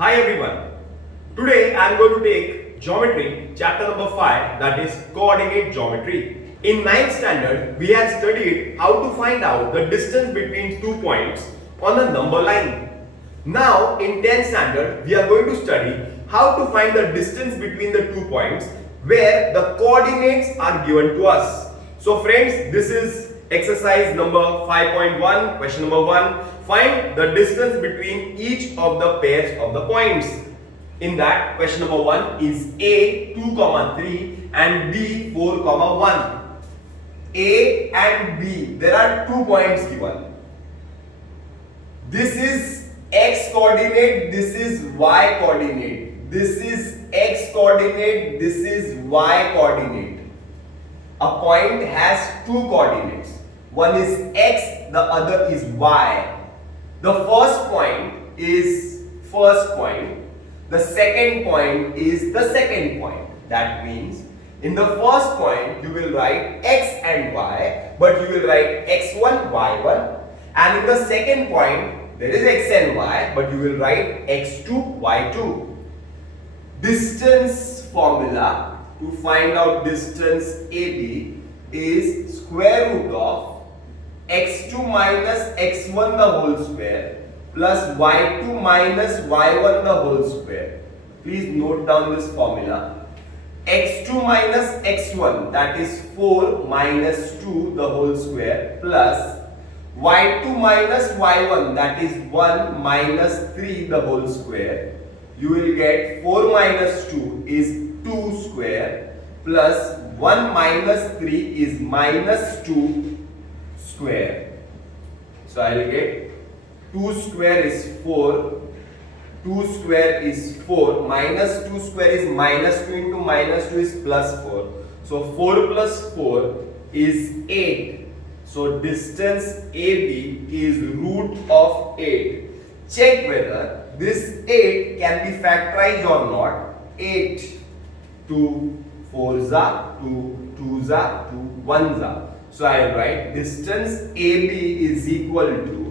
Hi everyone. Today I am going to take geometry chapter number 5, that is coordinate geometry. In ninth standard we had studied how to find out the distance between 2 points on a number line. Now in 10th standard we are going to study how to find the distance between the 2 points where the coordinates are given to us. So friends, this is exercise number 5.1, question number 1. Find the distance between each of the pairs of the points. In that, question number 1 is A 2, 3 and B 4, 1. A and B, there are 2 points given. This is x coordinate, this is y coordinate. This is x coordinate, this is y coordinate. A point has 2 coordinates. One is x, the other is y. The first point is first point. The second point is the second point. That means in the first point you will write x and y, but you will write x1, y1. And in the second point there is x and y, but you will write x2, y2. Distance formula to find out distance AB is square root of x2 minus x1 the whole square plus y2 minus y1 the whole square. Please note down this formula. x2 minus x1, that is 4 minus 2 the whole square, plus y2 minus y1, that is 1 minus 3 the whole square. You will get 4 minus 2 is 2 square, plus 1 minus 3 is minus 2 square. So I will get 2 square is 4, 2 square is 4, minus 2 square is minus 2 into minus 2 is plus 4. So 4 plus 4 is 8. So distance AB is root of 8. Check whether this 8 can be factorized or not. 8 2 4 za, 2 2 za, 2 1 za. So I will write distance AB is equal to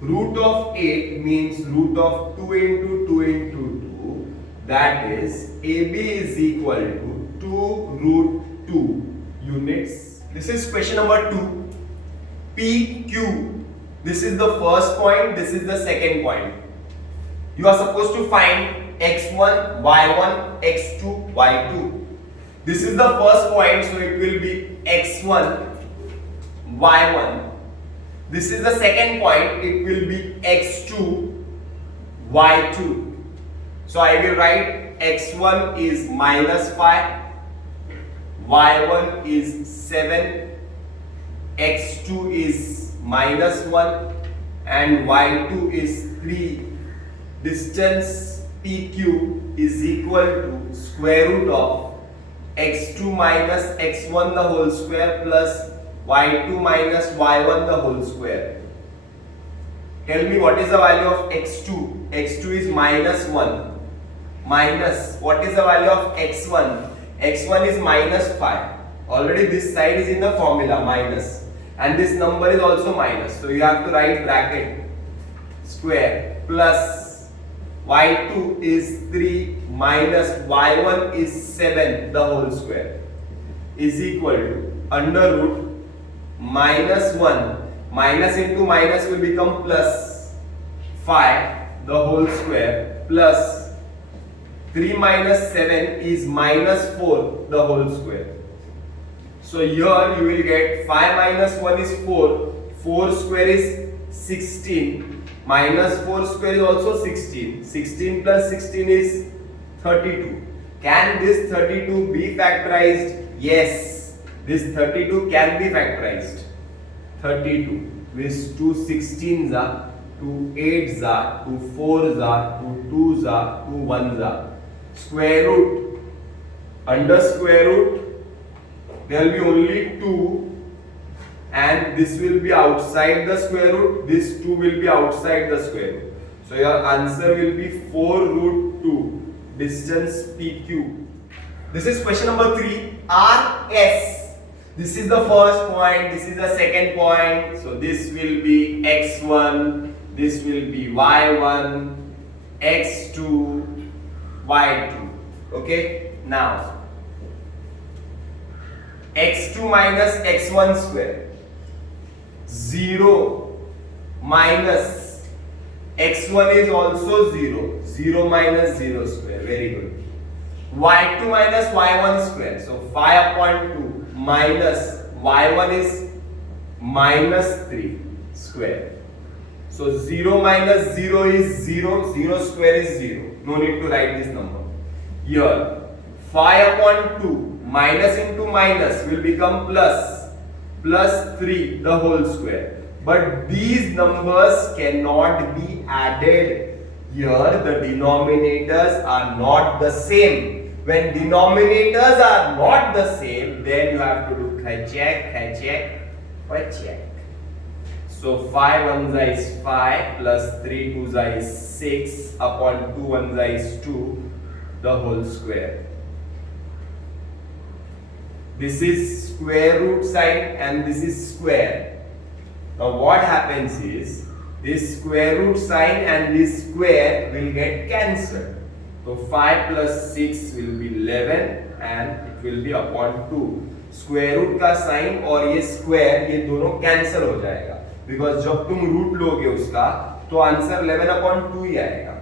root of 8 means root of 2 into 2 into 2. That is AB is equal to 2 root 2 units. This is question number 2. PQ. This is the first point, this is the second point. You are supposed to find x1, y1, x2, y2. This is the first point, so it will be x1, y1. This is the second point, it will be x2, y2. So I will write x1 is minus 5, y1 is 7, x2 is minus 1 and y2 is 3. Distance PQ is equal to square root of x2 minus x1 the whole square plus y2 minus y1 the whole square. Tell me what is the value of x2? x2 is minus 1. Minus, what is the value of x1? x1 is minus 5. Already this side is in the formula, minus. And this number is also minus. So you have to write bracket square plus y2 is 3 minus y1 is 7 the whole square is equal to under root minus 1. Minus into minus will become plus 5 the whole square plus 3 minus 7 is minus 4 the whole square. So here you will get 5 minus 1 is 4. 4 square is 16. Minus 4 square is also 16. 16 plus 16 is 32. Can this 32 be factorized? Yes. This 32 can be factorized. 32 with 2 16s are, 2 8s are, 2 4s are, 2 2s are, 2 1s are. Square root. Under square root there will be only 2 and this will be outside the square root, this 2 will be outside the square root. So your answer will be 4 root 2, distance PQ. This is question number 3, RS. This is the first point, this is the second point. So this will be x1, this will be y1, x2, y2. Okay, now x2 minus x1 square, 0 minus x1 is also 0, 0 minus 0 square, very good. Y2 minus y1 square, so 5 upon 2 minus y1 is minus 3 square. So 0 minus 0 is 0, 0 square is 0. No need to write this number. Here 5 upon 2 minus into minus will become plus, plus 3 the whole square. But these numbers cannot be added. Here the denominators are not the same. When denominators are not the same, then you have to do check. So 5 ones is 5 plus 3 twos is 6 upon 2 ones is 2 the whole square. This is square root sign and this is square. Now what happens is this square root sign and this square will get cancelled. So 5 plus 6 will be 11 and it will be upon 2. Square root का sine और ये square ये दोनों cancel हो जाएगा, because जब तुम root लोगे उसका तो आंसर 11/2 ही आएगा.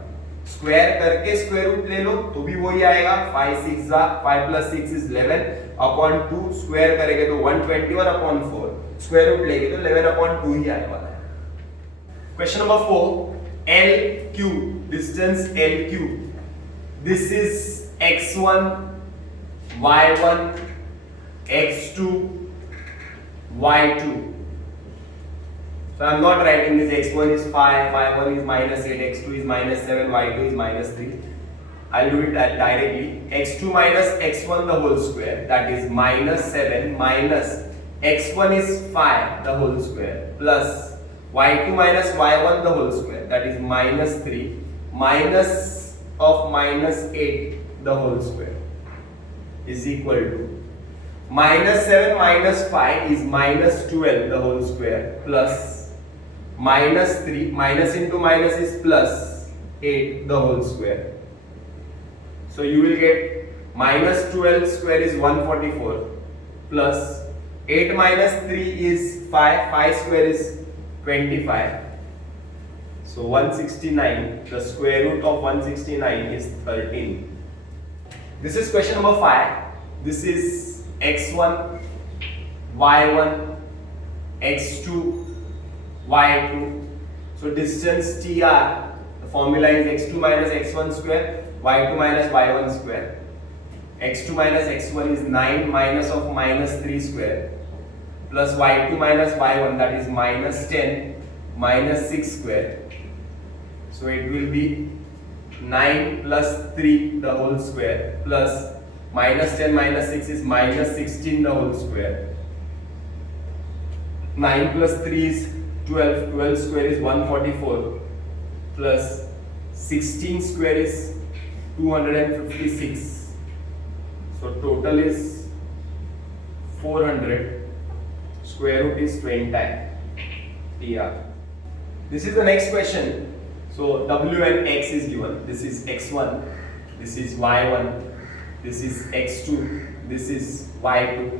स्क्वायर करके स्क्वायर रूट ले लो तो भी वही आएगा. 5 plus 6 is 11/2. स्क्वायर करेंगे तो 121/4. स्क्वायर रूट लेंगे तो 11/2 ही आने वाला है. Question number 4, LQ, distance LQ. This is x1, y1, x2, y2. So I am not writing this. x1 is 5, y1 is -8, x2 is -7, y2 is -3. I'll do it directly. x2 minus x1 the whole square, that is -7 minus x1 is 5 the whole square, plus y2 minus y1 the whole square, that is -3 minus of -8 the whole square is equal to -7 minus 5 is -12 the whole square, plus -3 minus into minus is plus 8 the whole square. So you will get -12 square is 144 plus 8 minus 3 is 5, 5 square is 25. So 169, the square root of 169 is 13. This is question number 5. This is x1, y1, x2, y2. So distance TR, the formula is x2 minus x1 square, y2 minus y1 square. x2 minus x1 is 9 minus of -3 square, plus y2 minus y1, that is -10 minus 6 square. So it will be 9 plus 3 the whole square, plus -10 minus 6 is -16 the whole square. 9 plus 3 is 12, 12 square is 144, plus 16 square is 256. So total is 400. Square root is 20 TR. This is the next question. So W and X is given. This is x1, this is y1, this is x2, this is y2.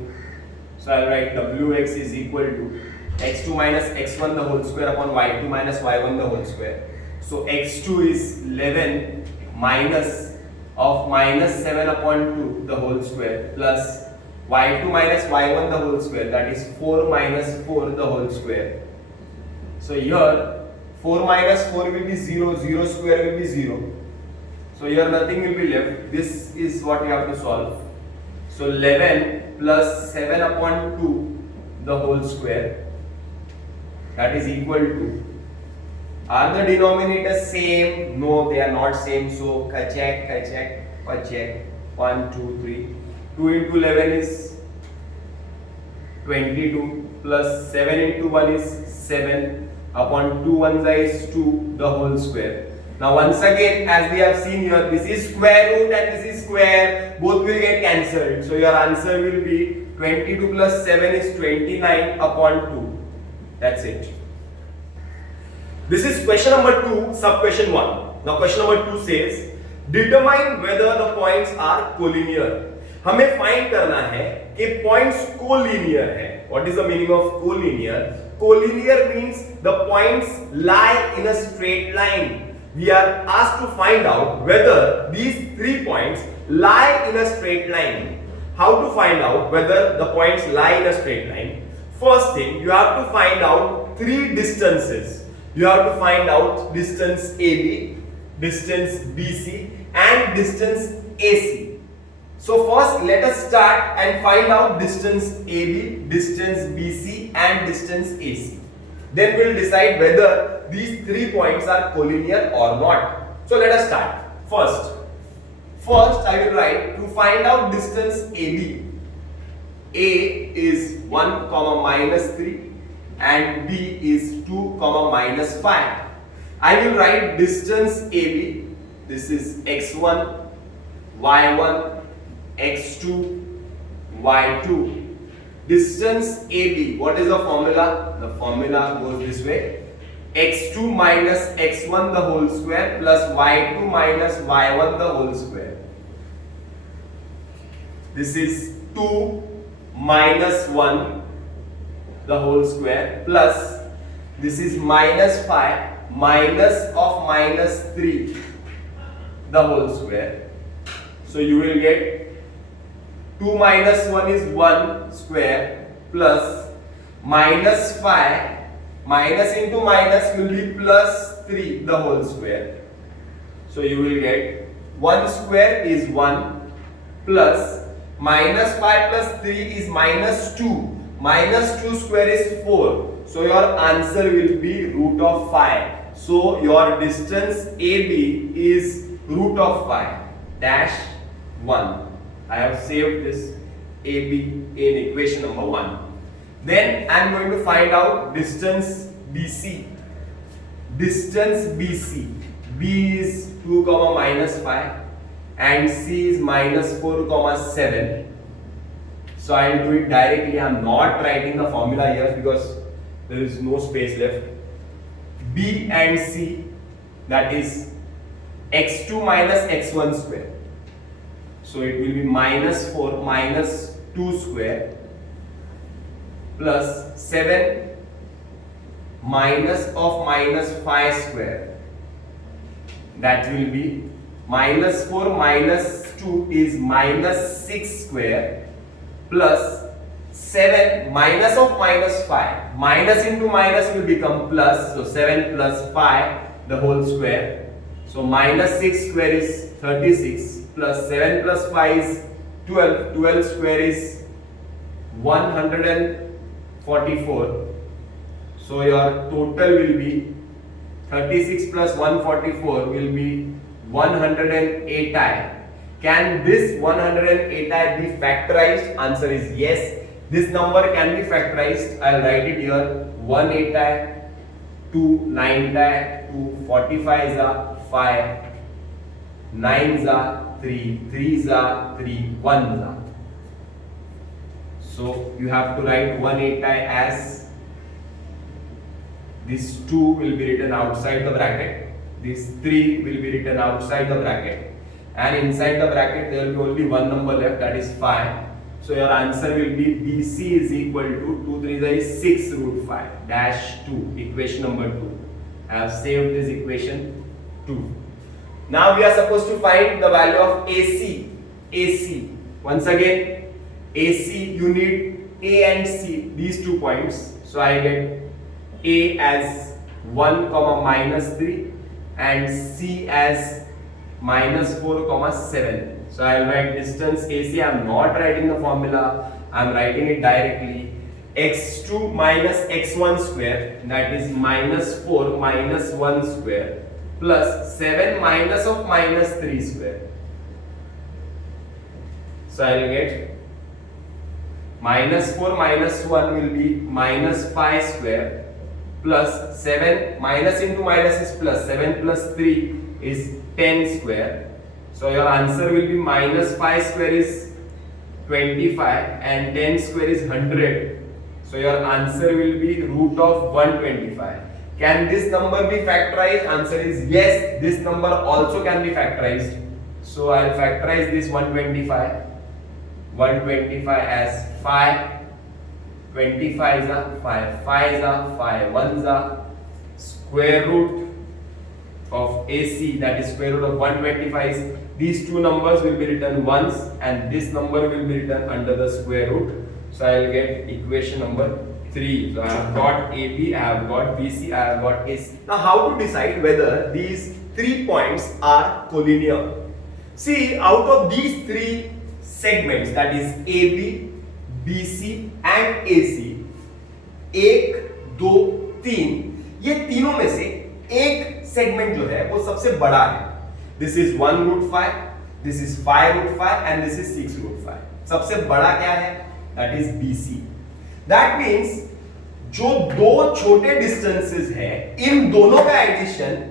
So I'll write Wx is equal to x2 minus x1 the whole square upon y2 minus y1 the whole square. So x2 is 11 minus of -7/2 the whole square, plus y2 minus y1 the whole square, that is 4 minus 4 the whole square. So here 4 minus 4 will be 0, 0 square will be 0. So here nothing will be left. This is what you have to solve. So 11 plus 7/2 the whole square, that is equal to, are the denominators same? No, they are not same. So check. 1, 2, 3. 2 into 11 is 22, plus 7 into 1 is 7 upon 2 ones is 2 the whole square. Now once again, as we have seen here, this is square root and this is square, both will get cancelled. So your answer will be 22 plus 7 is 29 upon 2. That's it. This is question number 2, sub question 1. Now question number 2 says, determine whether the points are collinear. हमें find करना है कि points collinear है. What is the meaning of collinear? Collinear means the points lie in a straight line. We are asked to find out whether these 3 points lie in a straight line. How to find out whether the points lie in a straight line? First thing, you have to find out 3 distances. You have to find out distance AB, distance BC and distance AC. So first let us start and find out distance AB, distance BC and distance AC. Then we will decide whether these 3 points are collinear or not. So let us start. First I will write to find out distance AB. A is 1 comma minus 3 and B is 2 comma minus 5. I will write distance AB. This is x1, y1, x2, y2. Distance AB, what is the formula? The formula goes this way: x2 minus x1 the whole square plus y2 minus y1 the whole square. This is 2 minus 1 the whole square plus this is minus 5 minus of minus 3 the whole square. So you will get 2 minus 1 is 1 square plus minus 5 minus into minus will be plus 3 the whole square. So you will get 1 square is 1 plus minus 5 plus 3 is minus 2. Minus 2 square is 4. So your answer will be root of 5. So your distance AB is root of 5 dash 1. I have saved this AB in equation number 1. Then I am going to find out distance BC. Distance BC. B is 2 comma minus 5 and C is minus 4 comma 7. So I will do it directly. I am not writing the formula here because there is no space left. B and C, that is x2 minus x1 square. So it will be minus 4 minus 2 square plus 7 minus of minus 5 square. That will be minus 4 minus 2 is minus 6 square plus 7 minus of minus 5. Minus into minus will become plus. So 7 plus 5 the whole square. So minus 6 square is 36 plus 7 plus 5 is 12. 12 square is 144. So your total will be 36 plus 144 will be 108i. Can this 108i be factorized? Answer is yes. This number can be factorized. I'll write it here. 108i, 2 9i, 2 45s are 5, 9s are 3, 3s are 3, 1s are. So you have to write 108i as this 2 will be written outside the bracket, this 3 will be written outside the bracket, and inside the bracket there will be only one number left, that is 5. So your answer will be BC is equal to 2 3 is 6 root 5 dash 2, equation number 2. I have saved this equation 2. Now we are supposed to find the value of AC. AC. Once again, AC you need A and C, these 2 points. So I get A as 1 comma minus 3 and C as minus 4 comma 7. So I will write distance AC. I am not writing the formula, I am writing it directly. X2 minus x1 square, that is minus 4 minus 1 square plus 7 minus of minus 3 square. So I will get minus 4 minus 1 will be minus 5 square plus 7 minus into minus is plus, 7 plus 3 is 10 square. So your answer will be minus 5 square is 25 and 10 square is 100. So your answer will be root of 125. Can this number be factorized? Answer is yes, this number also can be factorized. So I'll factorize this 125. 125 as 5. 25 is a 5. 5 is a 5. 1 is a square root of AC, that is square root of 125 is these two numbers will be written once and this number will be written under the square root. So I will get equation number 3. So I have got AB, I have got BC, I have got AC. Now how to decide whether these 3 points are collinear? See, out of these 3 segments, that is AB, BC and AC, 1, 2, 3, ये तीनों में से एक segment जो है वो सबसे बड़ा है. This is 1 root 5, this is 5 root 5 and this is 6 root 5. सबसे बड़ा क्या है? That is BC. That means जो दो छोटे डिस्टेंसेस है इन दोनों का एडिशन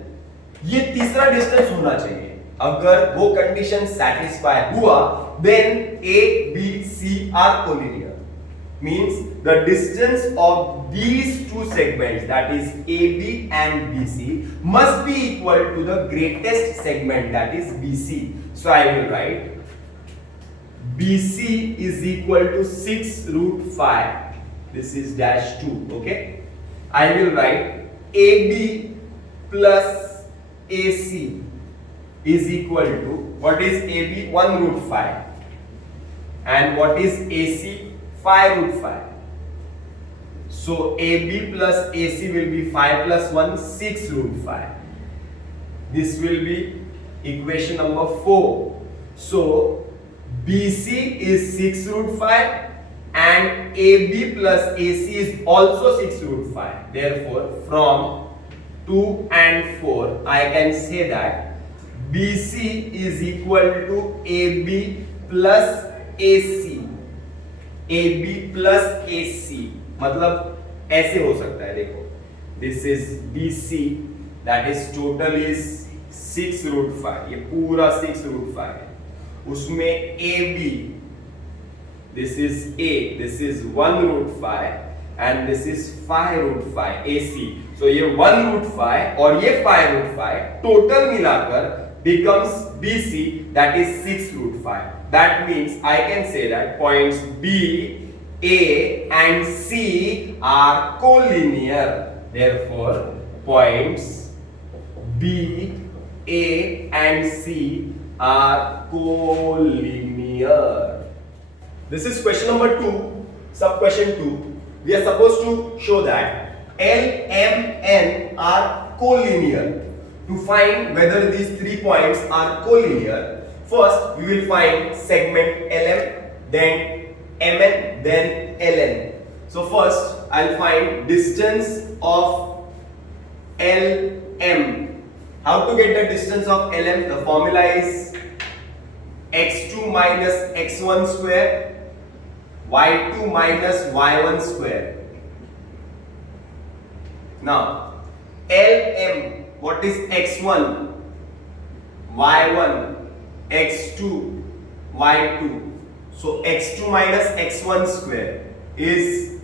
ये तीसरा डिस्टेंस होना चाहिए. अगर वो कंडीशन सैटिस्फाई हुआ then A, B, C are collinear. Means the distance of these two segments, that is AB and BC, must be equal to the greatest segment, that is BC. So I will write BC is equal to 6 root 5. This is dash 2. Okay. I will write AB plus AC is equal to, what is AB? 1 root 5. And what is AC? 5 root 5. So AB plus AC will be 5 plus 1, 6 root 5. This will be equation number 4. So BC is 6 root 5 and AB plus AC is also 6 root 5. Therefore, from 2 and 4, I can say that BC is equal to AB plus AC. AB plus AC मतलब ऐसे हो सकता है. देखो, this is BC, that is total is 6 root 5. ये पूरा 6 root 5 है. उसमें AB, this is A, this is 1 root 5 and this is 5 root 5 AC. So ये 1 रूट 5 और ये 5 रूट 5 टोटल मिलाकर becomes BC, that is 6 root 5. That means I can say that points B, A and C are collinear. Therefore, points B, A and C are collinear. This is question number 2, sub question 2. We are supposed to show that L, M, N are collinear. To find whether these 3 points are collinear, first we will find segment LM, then MN, then LN. So first I'll find distance of LM. How to get the distance of LM? The formula is x2 minus x1 square, y2 minus y1 square. Now LM, what is x1, y1, x2, y2. So x2 minus x1 square is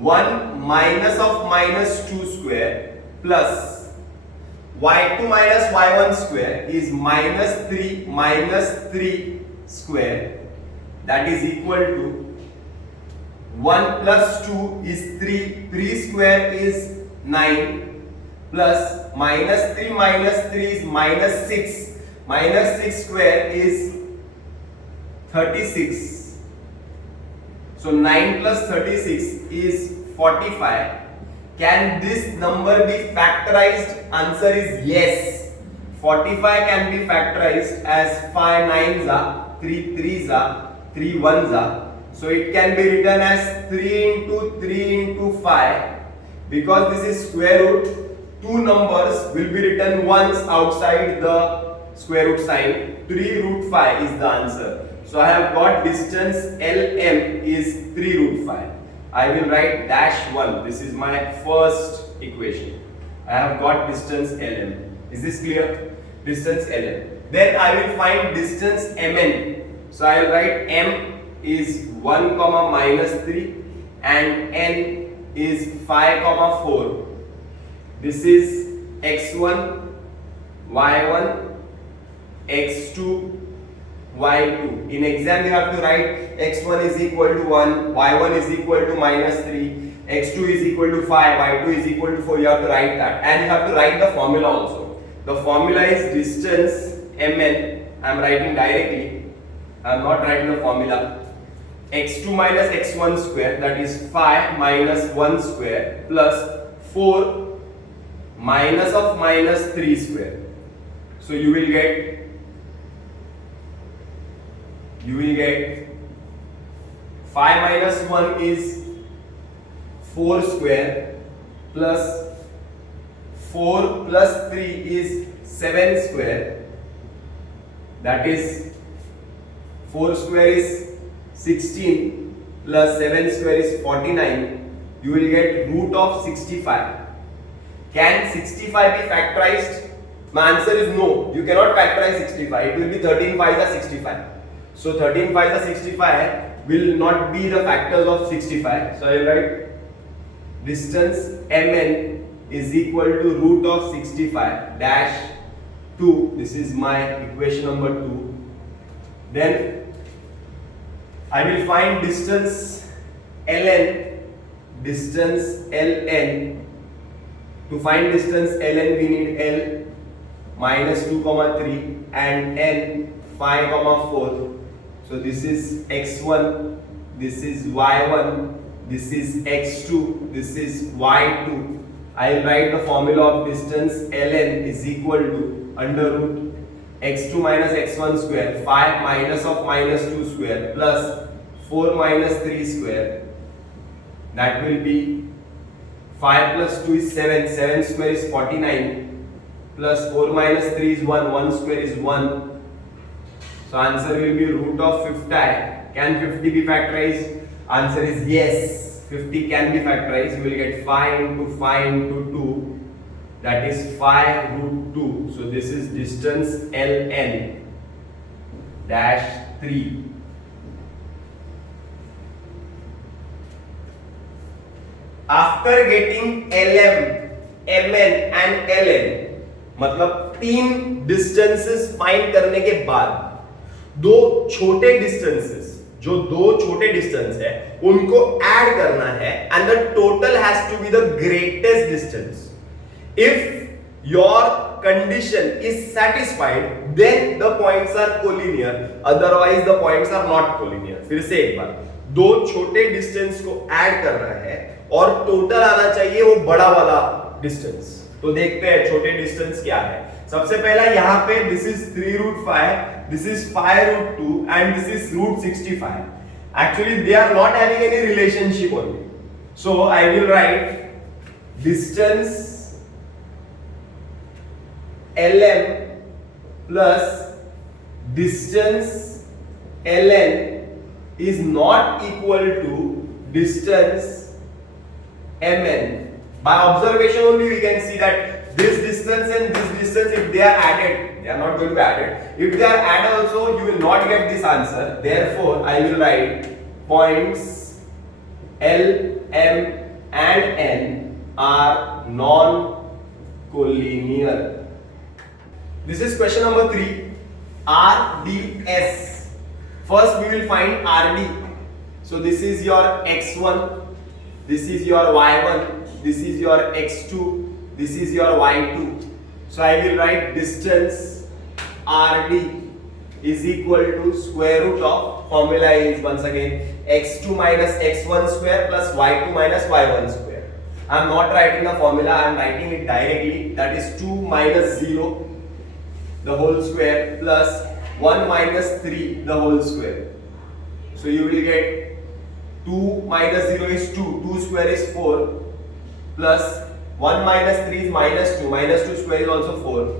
1 minus of minus 2 square plus y2 minus y1 square is minus 3 square. That is equal to 1 plus 2 is 3. 3 square is 9. Plus minus 3 is minus 6. Minus 6 square is 36. So 9 plus 36 is 45. Can this number be factorized? Answer is yes. 45 can be factorized as 5 9s are, 3 3s are, 3 1s are. So it can be written as 3 into 3 into 5. Because this is square root, two numbers will be written once outside the square root sign. 3 root 5 is the answer. So I have got distance LM is 3 root 5. I will write dash 1. This is my first equation. I have got distance LM. Is this clear? Distance LM. Then I will find distance MN. So I will write M is 1 comma minus 3 and N is 5 comma 4. This is x1, y1, x2, y2. In exam you have to write x1 is equal to 1, y1 is equal to -3, x2 is equal to 5, y2 is equal to 4. You have to write that, and you have to write the formula also. The formula is distance mn. I am writing directly. I am not writing the formula. x2 minus x1 square, that is 5 minus 1 square plus 4 minus of minus 3 square. So you will get 5 minus 1 is 4 square plus 4 plus 3 is 7 square, that is 4 square is 16 plus 7 square is 49. You will get root of 65. Can 65 be factorized? My answer is no. You cannot factorize 65. It will be 13 5s are 65. So 13 5s are 65 will not be the factors of 65. So I will write distance mn is equal to root of 65 dash 2. This is my equation number 2. Then I will find distance ln. To find distance ln we need L minus 2 comma 3 and n 5 comma 4. So this is x1, this is y1, this is x2, this is y2. I will write the formula of distance ln is equal to under root x2 minus x1 square, 5 minus of minus 2 square plus 4 minus 3 square. That will be 5 plus 2 is 7, 7 square is 49 plus 4 minus 3 is 1, 1 square is 1. So answer will be root of 50. Can 50 be factorized? Answer is yes. 50 can be factorized. You will get 5 into 5 into 2. That is 5 root 2. So this is distance ln dash 3. After getting lm, mn and ln, मतलब तीन distances find करने के बाद दो छोटे distances, जो दो छोटे डिस्टेंस है उनको ऐड करना है and the total has to be the greatest distance. If your condition is satisfied then the points are collinear, otherwise the points are not collinear. फिर से एक बार, दो छोटे डिस्टेंस को ऐड करना है और टोटल आना चाहिए वो बड़ा वाला डिस्टेंस. तो देखते हैं छोटे डिस्टेंस क्या है. सबसे पहला यहां पे this is 3 root 5, this is 5 root 2 and this is root 65. Actually they are not having any relationship only. So I will write distance lm plus distance ln is not equal to distance mn. By observation only we can see that this distance and this distance, if they are added, they are not going to be added. If they are added also, you will not get this answer. Therefore, I will write points L, M and N are non-collinear. This is question number 3. RDS. First we will find RD. So this is your x1, this is your y1, this is your x2, this is your y2. So I will write distance RD is equal to square root of, formula is once again x2 minus x1 square plus y2 minus y1 square. I am not writing the formula, I am writing it directly. That is 2 minus 0 the whole square plus 1 minus 3 the whole square. So you will get 2 minus 0 is 2, 2 square is 4 plus 1 minus 3 is minus 2, minus 2 square is also 4,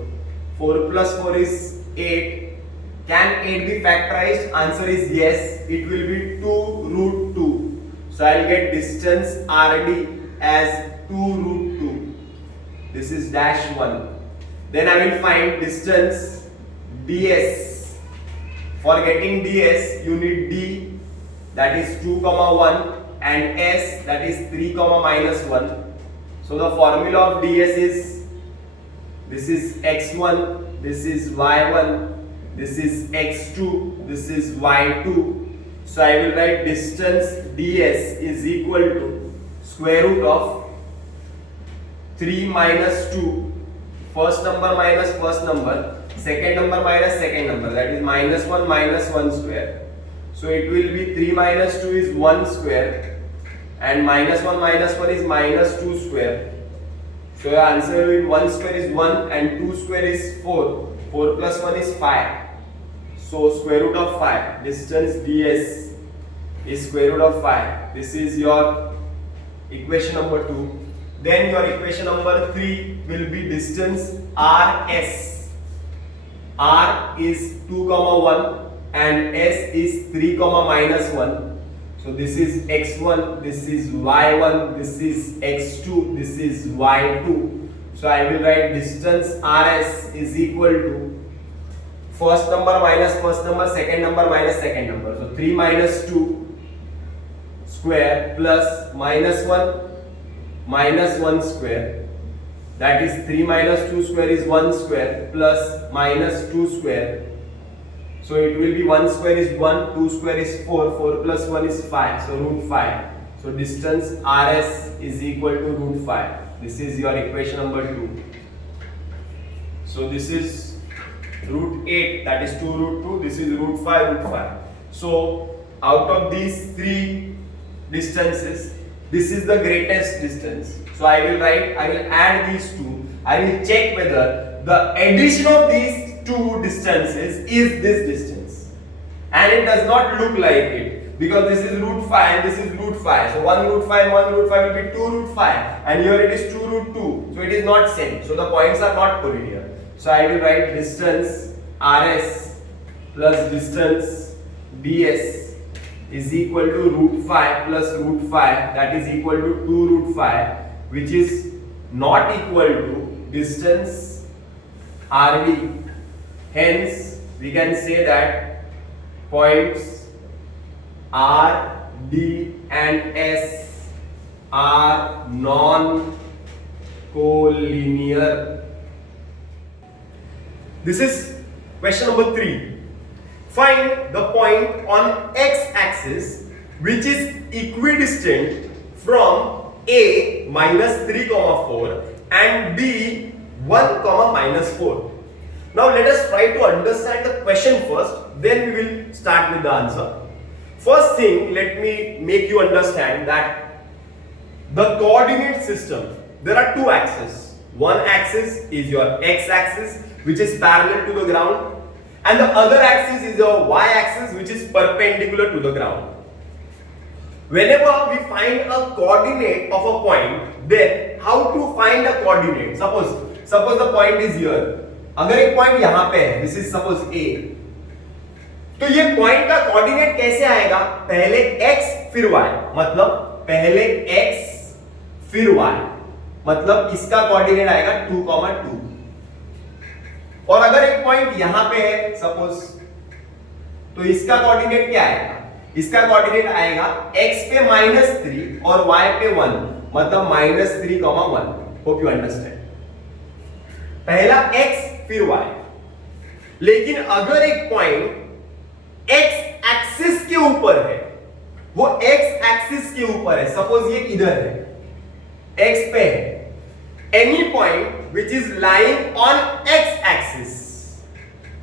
4 plus 4 is 8. Can 8 be factorized? Answer is yes, it will be 2 root 2. So I will get distance RD as 2 root 2. This is dash 1. Then I will find distance DS. For getting DS you need D, that is 2 comma 1 and S, that is 3 comma minus 1. So the formula of ds is, this is x1, this is y1, this is x2, this is y2. So I will write distance ds is equal to square root of 3 minus 2, first number minus first number, second number minus second number, that is minus 1 square. So it will be 3 minus 2 is 1 square and minus 1 is minus 2 square. So your answer will be 1 square is 1 and 2 square is 4. 4 plus 1 is 5. So square root of 5. Distance ds is square root of 5. This is your equation number 2. Then your equation number 3 will be distance rs. R is 2, 1 and s is 3, minus 1. So this is x1, this is y1, this is x2, this is y2. So I will write distance rs is equal to first number minus first number, second number minus second number. So 3 minus 2 square plus minus 1 minus 1 square, that is 3 minus 2 square is 1 square plus minus 2 square. So it will be 1 square is 1, 2 square is 4, 4 plus 1 is 5, so root 5. So distance rs is equal to root 5. This is your equation number 2. So this is root 8, that is 2 root 2, this is root 5, root 5. So out of these 3 distances, this is the greatest distance. So I will add these two. I will check whether the addition of these two distances is this distance. And it does not look like it, because this is root 5 and this is root 5. So 1 root 5 and 1 root 5 will be 2 root 5. And here it is 2 root 2. So it is not same. So the points are not collinear. So I will write distance rs plus distance ds is equal to root 5 plus root 5, that is equal to 2 root 5, which is not equal to distance RD. Hence we can say that points R, D and S are non-collinear. This is question number 3. Find the point on x-axis which is equidistant from A minus 3, 4 and B 1, minus 4. Now let us try to understand the question first, then we will start with the answer. First thing, let me make you understand that the coordinate system, there are two axes. One axis is your x-axis, which is parallel to the ground, and the other axis is your y-axis, which is perpendicular to the ground. Whenever we find a coordinate of a point, then how to find a coordinate? Suppose the point is here. अगर एक point यहां पे है, this is suppose A, तो ये point का coordinate कैसे आएगा? पहले x फिर y, मतलब पहले x फिर y, मतलब इसका कोऑर्डिनेट आएगा 2, 2. और अगर एक पॉइंट यहां पे है सपोज, तो इसका कोऑर्डिनेट क्या आएगा? इसका कोऑर्डिनेट आएगा x पे -3 और y पे 1, मतलब -3, 1. Hope you understand. पहला x फिर y. लेकिन अगर एक पॉइंट x एक्सिस के ऊपर है, वो x एक्सिस के ऊपर है, सपोज ये इधर है, x पे है, any point which is lying on x axis,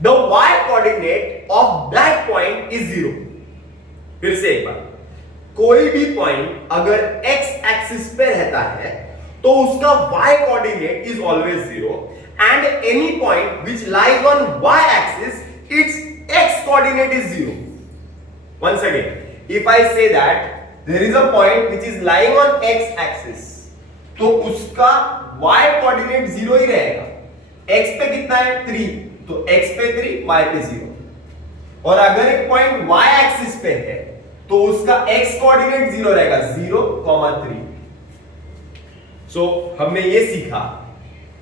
the y coordinate of that point is 0. फिर से एक बार, कोई भी पॉइंट अगर x एक्सिस पे रहता है तो उसका y coordinate is always 0, and any point which lies on y axis, its x coordinate is 0. Once again, if I say that there is a point which is lying on x axis, तो उसका y coordinate 0 ही रहेगा. x पे कितना है? 3, तो x पे 3, y पे 0. और अगर एक पॉइंट y एक्सिस पे है तो उसका x कोऑर्डिनेट 0 रहेगा, 0, 3. सो हमने ये सीखा,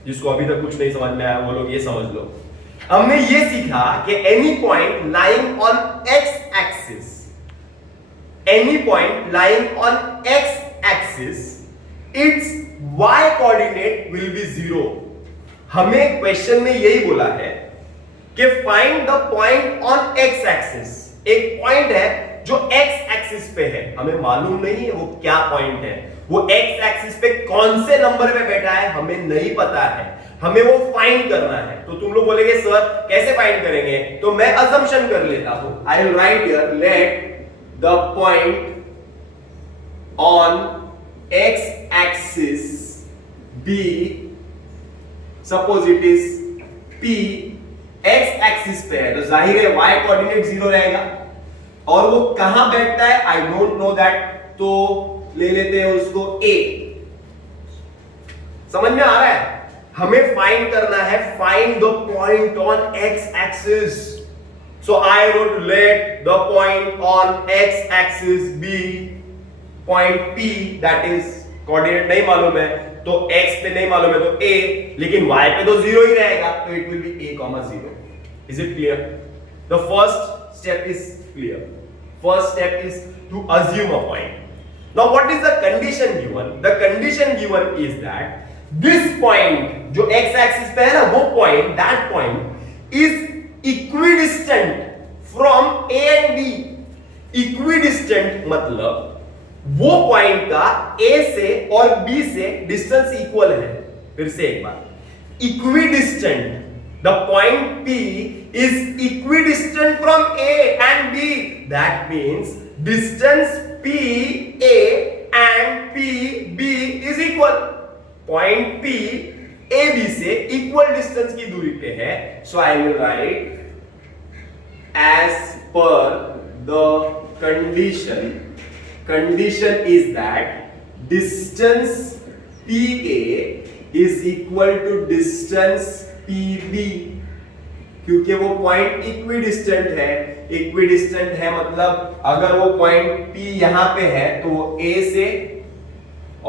जिसको अभी तक कुछ नहीं समझ में आया वो लोग ये समझ लो. हमने ये सीखा कि any point lying on x axis, any point lying on x axis its y coordinate will be 0। हमें क्वेश्चन में यही बोला है कि find the point on x axis. एक पॉइंट है जो एक्स एक्सिस पे है, हमें मालूम नहीं है वो क्या पॉइंट है, वो एक्स एक्सिस पे कौन से नंबर पे बैठा है हमें नहीं पता है, हमें वो फाइंड करना है। तो तुम लोग बोलेंगे सर कैसे फाइंड करेंगे, तो मैं अजम्पशन कर लेता हूं। I will write here let the point on x axis B, suppose it is P, x axis पे है तो जाहिर है y कोऑर्डिनेट 0 रहेगा, और वो कहां बैठता है आई डोंट नो दैट, तो ले लेते हैं उसको A। समझ में आ रहा है? हमें फाइंड करना है find the point on x axis. So I would let the point on x axis B point P, that is coordinate नहीं मालूम है तो x पे नहीं मालूम है तो A, लेकिन y पे तो 0 ही रहेगा तो it will be A, 0। Is it clear? The first step is clear. First step is to assume a point. Now what is the condition given? The condition given is that this point जो x axis पे है ना, वो point, that point is equidistant from A and B। Equidistant मतलब वो point का A से और B से डिस्टेंस इक्वल है। फिर से एक बार, equidistant, the point P is equidistant from A and B, that means distance PA and PB is equal. Point P AB से इक्वल डिस्टेंस की दूरी पे है, so I will write as per the condition is that distance PA is equal to distance PB, क्योंकि वो point equidistant है। Equidistant है मतलब अगर वो पॉइंट P यहां पे है तो वो A से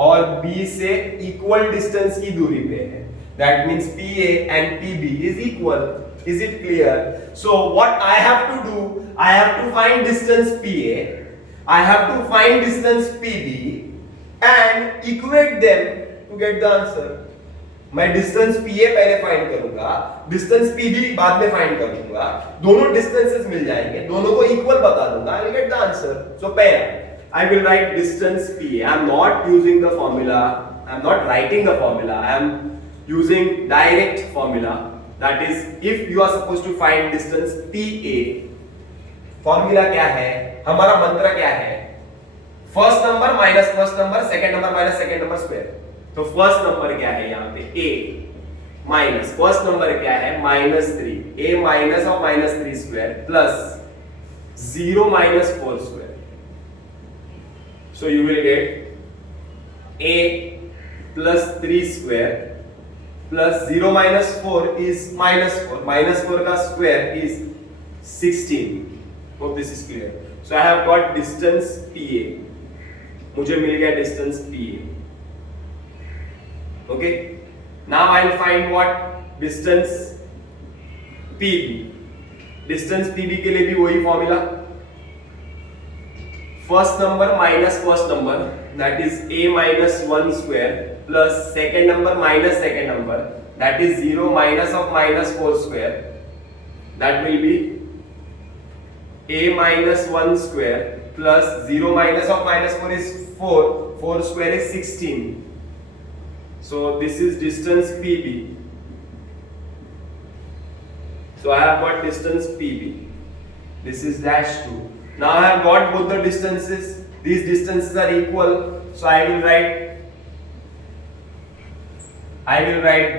और B से इक्वल डिस्टेंस की दूरी पे है, that means PA and PB is equal। Is it clear? So what I have to do, I have to find distance PA, I have to find distance PB and equate them to get the answer। मैं distance PA पहले find करूंगा, distance PB बाद में find करूंगा, दोनों distances मिल जाएंगे, दोनों को इक्वल बता दूंगा, I will get the answer. So पहला I will write distance PA। I am not using the formula, I am not writing the formula, I am using direct formula, that is if you are supposed to find distance PA, formula क्या है, हमारा मंत्र क्या है, first number minus first number, second number minus second number square. तो first number क्या है यहां पे A माइनस फर्स्ट नंबर क्या है -3, A minus of -3 square plus 0 minus 4 square. So you will get A plus 3 square plus 0 minus 4 is -4, -4 का square is 16। Hope this is clear. So I have got distance PA, मुझे मिल गया distance PA। Okay, now I'll find what distance PB। distance PB के लिए भी वही formula, first number minus first number, that is A minus 1 square plus second number minus second number, that is 0 minus of -4 square, that will be A minus 1 square plus 0 minus of -4 is 4, 4 square is 16, so this is distance PB। so I have got distance PB, this is dash 2। now I have got both the distances, these distances are equal, so I will write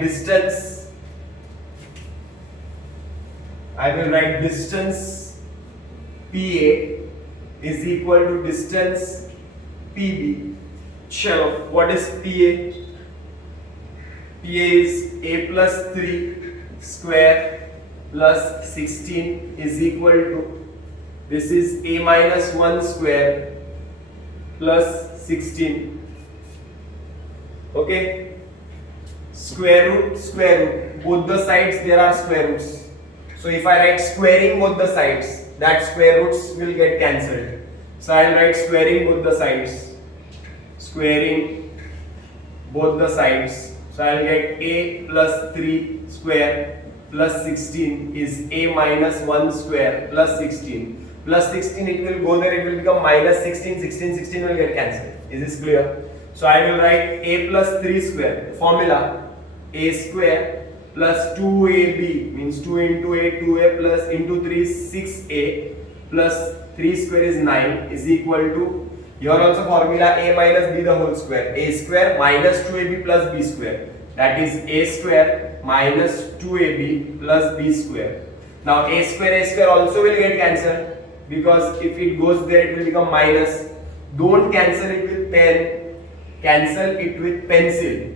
distance PA is equal to distance PB। चलो what is PA? PA is A plus 3 square plus 16 is equal to, this is A minus 1 square plus 16। okay, square root, both the sides there are square roots, so if I write squaring both the sides, that square roots will get cancelled, so I will write squaring both the sides, squaring both the sides. So I'll get a plus 3 square plus 16 is a minus 1 square plus 16. Plus 16 it will go there, it will become minus 16, 16, 16 will get cancelled. Is this clear? So I will write a plus 3 square, formula a square plus 2ab means 2 into a, 2a plus into 3 is 6a plus 3 square is 9 is equal to, here also formula a minus b the whole square, a square minus 2ab plus b square, that is a square minus 2ab plus b square. Now a square also will get cancelled, because if it goes there it will become minus. Don't cancel it with pen, cancel it with pencil.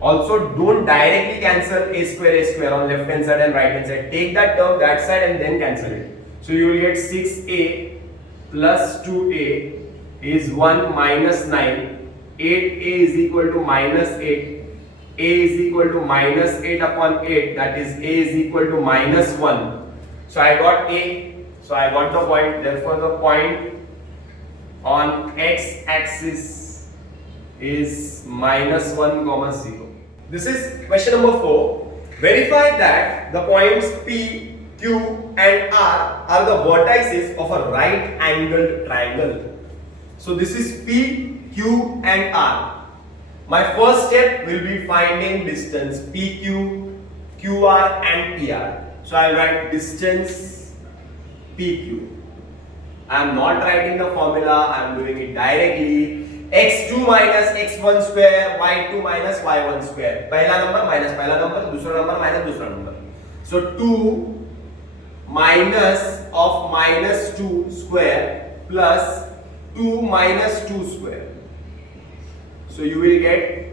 Also don't directly cancel a square on left hand side and right hand side. Take that term that side and then cancel it. So you will get 6a plus 2a is 1 minus 9. 8a is equal to minus 8. A is equal to minus 8 upon 8, that is a is equal to minus 1. So I got a, so I got the point, therefore the point on x axis is minus 1 comma 0. This is question number 4. Verify that the points P, Q and R are the vertices of a right angled triangle. So this is P, Q and R. My first step will be finding distance PQ, QR and PR. So I will write distance PQ. I am not writing the formula, I am doing it directly. x2 minus x1 square, y2 minus y1 square. पहला number minus पहला number, दूसरा number minus दूसरा number. So 2 minus of minus 2 square plus 2 minus 2 square. So you will get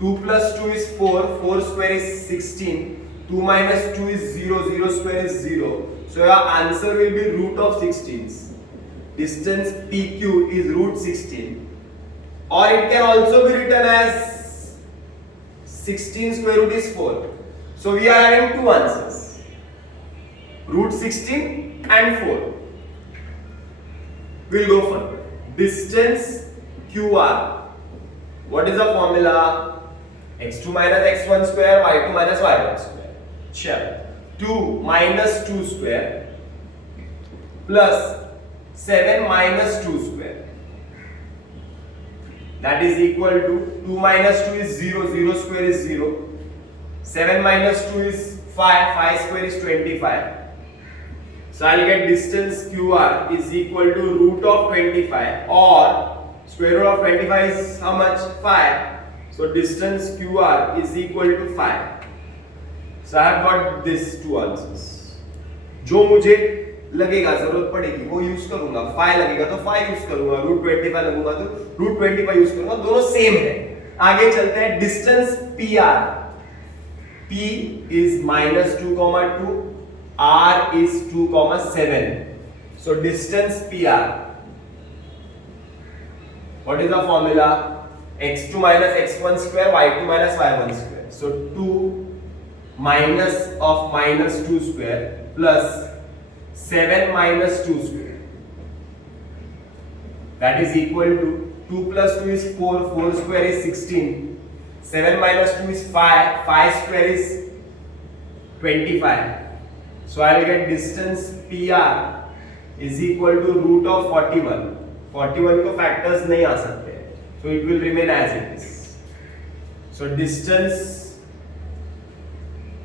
2 plus 2 is 4, 4 square is 16, 2 minus 2 is 0, 0 square is 0. So your answer will be root of 16. Distance PQ is root 16. Or it can also be written as 16 square root is 4. So we are having two answers, root 16 and 4. We'll go further. Distance QR. What is the formula? x2 minus x1 square, y2 minus y1 square. Sure. 2 minus 2 square plus 7 minus 2 square. That is equal to 2 minus 2 is 0, 0 square is 0. 7 minus 2 is 5, 5 square is 25. So I'll get distance QR is equal to root of 25, or square root of 25 is how much? 5. So distance QR is equal to 5. So I have got these two answers. जो मुझे लगेगा जरूरत पड़ेगी वो use करूंगा. 5 लगेगा तो 5 use करूंगा, रूट 25 लगूंगा तो रूट 25 यूज करूंगा. दोनों सेम है. आगे चलते हैं. Distance PR. P is minus 2, 2. R is 2, 7. So distance PR. What is the formula? x2 minus x1 square, y2 minus y1 square. So 2 minus of minus 2 square plus 7 minus 2 square. That is equal to 2 plus 2 is 4, 4 square is 16. 7 minus 2 is 5, 5 square is 25. So I will get distance PR is equal to root of 41. 41 को factors नहीं आ सकते, so it will remain as it is. So distance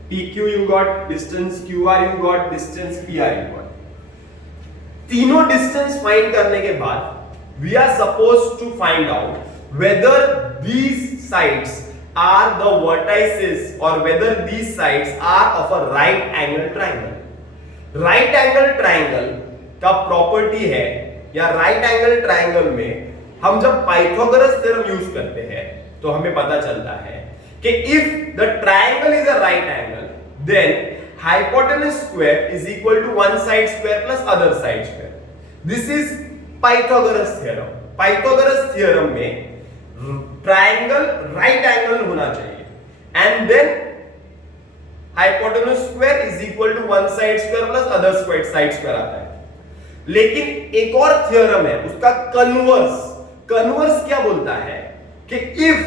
PQ you got, distance QR you got, distance PR you got. तीनों distance find करने के बाद we are supposed to find out whether these sides are the vertices or whether these sides are of a right angle triangle. Right angle triangle का property है, या right angle triangle में हम जब Pythagoras theorem use करते हैं तो हमें पता चलता है कि if the triangle is a right angle then hypotenuse square is equal to one side square plus other side square. This is Pythagoras theorem. Pythagoras theorem में triangle right angle होना चाहिए and then hypotenuse square is equal to one side square plus other side square आता है. लेकिन एक और theorem है उसका कन्वर्स. कन्वर्स क्या बोलता है कि if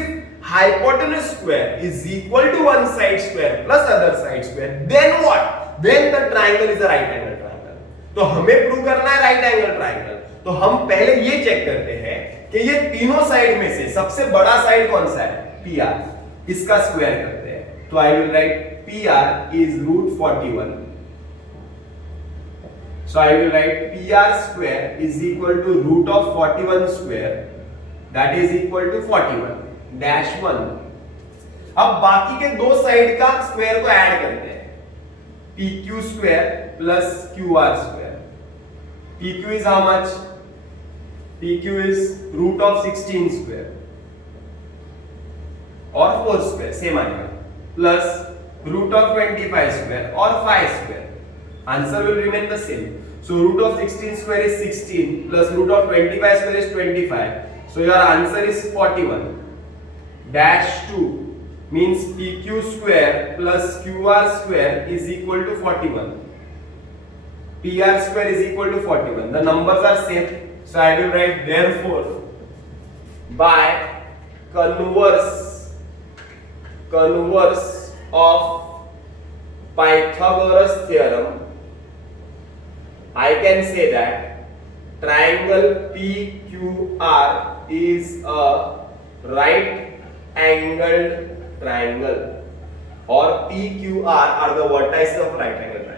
hypotenuse square is equal to one side square plus other side square, then what? Then the triangle is a right angle triangle. तो हमें प्रूव करना है राइट एंगल ट्रायंगल, तो हम पहले ये चेक करते हैं कि ये तीनों साइड में से सबसे बड़ा साइड कौन सा है? PR, इसका स्क्वायर करते हैं। तो आई will right PR is √41. So I will write PR square is equal to √41 square, that is equal to 41-1. अब बाकी के दो साइड का स्क्वायर को ऐड करते हैं। PQ square plus QR square. PQ is how much? PQ is √16 square और 4 square same आएगा, plus √25 square और 5 square. Answer will remain the same. So √16 square is 16 plus √25 square is 25. So your answer is 41-2 means PQ square plus QR square is equal to 41. PR square is equal to 41. The numbers are same. So I will write therefore by converse of Pythagoras theorem, I can say that triangle PQR is a right angled triangle, or PQR are the vertices of right angle triangle.